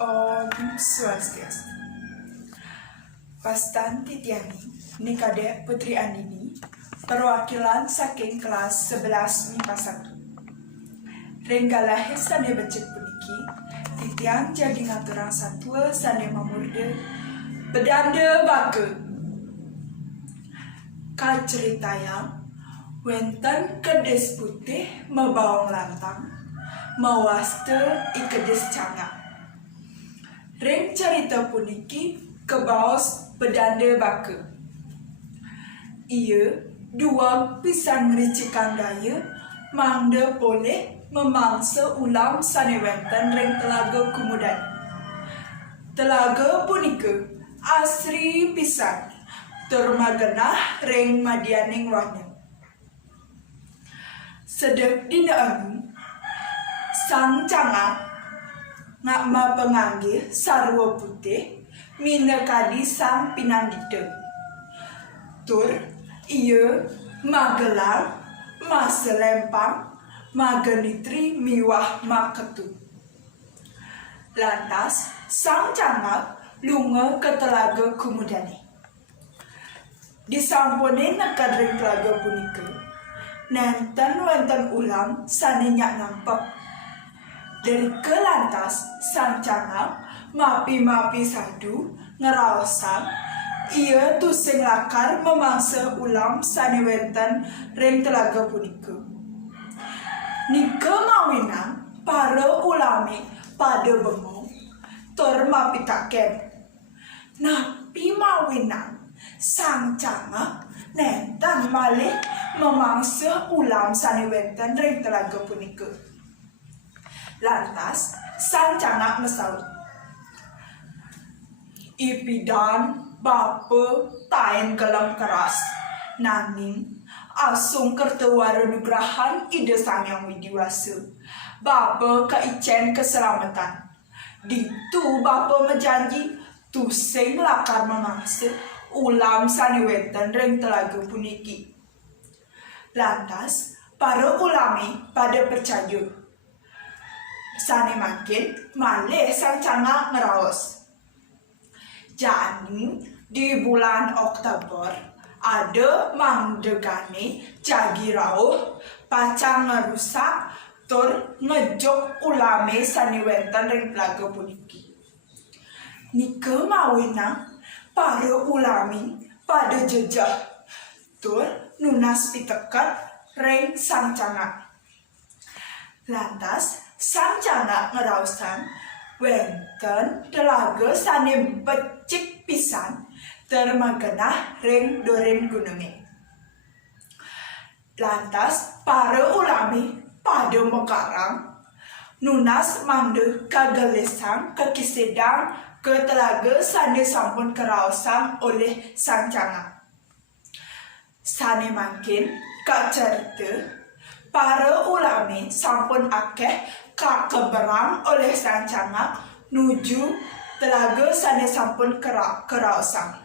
Om Swastiastu. Pastan Titiani, Nikade Putri Andini, perwakilan saking kelas 11 MIPA 1. Renggala sane becek puniki, titiang jadi ngaturang satwa sane mamurde, bedanda bake. Kaceritayang, wenten kedes putih mebawang lantang, mawaste ikedes cangak. Ring cerita puniki kebaos bedanda bake. Ia dua pisang ricikan daya mangda boleh memangsa ulam sane wenten ring telaga kumudan. Telaga punika asri pisang termagenah ring madianing wahnya. Sedek dina anu sang cangak ngakma penganggih sarwa putih minekadi sang pinandita. Tur ia magelang maselempang magenitri miwah maketu. Lantas sang cangak lunga ke telaga kumudani. Disampune nekad ring telaga punika nenten wenten ulam sane nyak nampak. Dari kelantas sang cangak mapi-mapi sadu ngeraosan ia tusing lakar memangsa ulam sane wenten ring telaga punika. Nika mawinang para ulami pada bengong tor mapi taken. Napi mawinang sang cangak nenten malih memangsa ulam sane wenten ring telaga punika. Lantas sang cangak mesaut, ipidan bapa taen gelam keras, nanging asung kertewara nugrahan ide sang yang widiwasa. Bapa keicen keselamatan. Ditu bapa menjanji tusing lakar memangsa ulam sane wenten ring telaga puniki. Lantas para ulami pada percaya. Sane makin malih sang cangak ngeraos. Jadi di bulan Oktober ada mangdegane jagi rauh pacang ngerusak tur ngejok ulame sane wenten ring telaga puniki. Nika mawinang para ulami pada jejah tur nunas pitekat ring sang cangak. Lantas sang cangak ngeraosan wenten telaga sane becik pisan termagenah ring doren gununge. Lantas para ulami pada mekarang nunas mangde kagelesang kekisedang ke telaga sane sampun keraosan oleh sang cangak. Sane makin kacerita para ulami sampun akeh kakeberang oleh sang cangak nuju telaga sane sampun keraosan.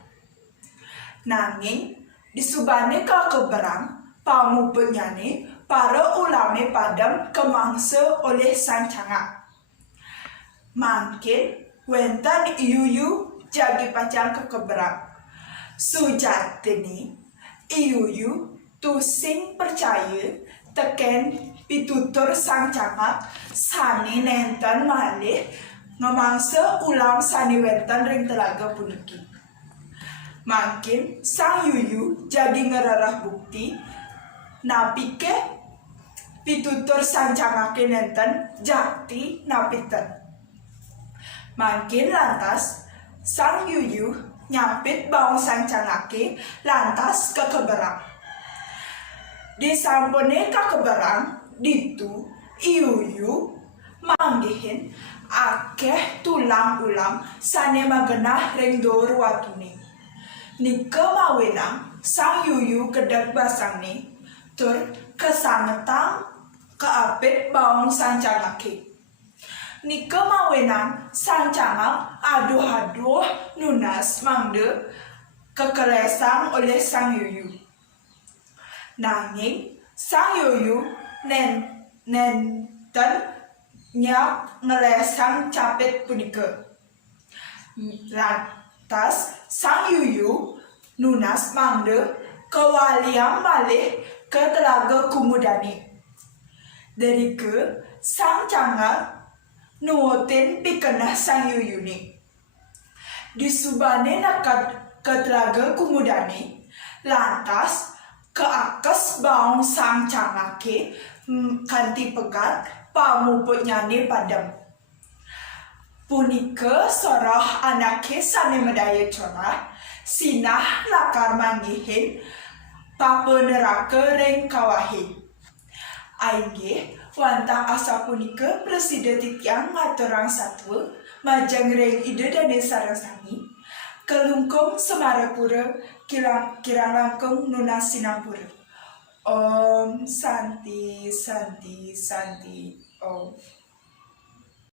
Nanging disubane kakeberang pamubenyane para ulami padam kemangsa oleh sang cangak. Mangkin wenten iuyu jadi pacang kekeberang. Sujatini iuyu tusing percaya teken pitutur sang cangak sane nenten malih ngemangsa ulam sane wenten ring telaga puniki. Makin sang yuyu jadi ngerarah bukti napike pitutur sang cangake nenten jati napiten. Makin lantas sang yuyu nyapit bawang sang cangake lantas kekeberang. Disampune kakeberang ditu iuyu manggihin akeh tulang ulam sane magenah ring dor watune. Nika mawinang sang yuyu kedek basangne tur kesangetang keapit bawang sang cangake. Nika mawinang sang cangak aduh-aduh nunas mangde kekelesang oleh sang yuyu. Nanging sang yuyu nenten nyak ngelesang capit punika. Lantas sang yuyu nunas mangde kewaliang malih ke Telaga Kumudani. Dari ke sang cangak nuotin pikenah sang yuyuni. Disubane nakad ke Telaga Kumudani, lantas keakes baung sang cangake kanti pegat pamuput nyane padam. Punika soroh anake sane medaya corah sinah lakar manggihin papa neraka ring kawahi. Ainggih wantah asa punika presiden titiang ngaturang satwa majang ring ide dane sareng sami kelungkung Semarapura kirang langkung nunas Sinampura. Om Santi Santi Santi.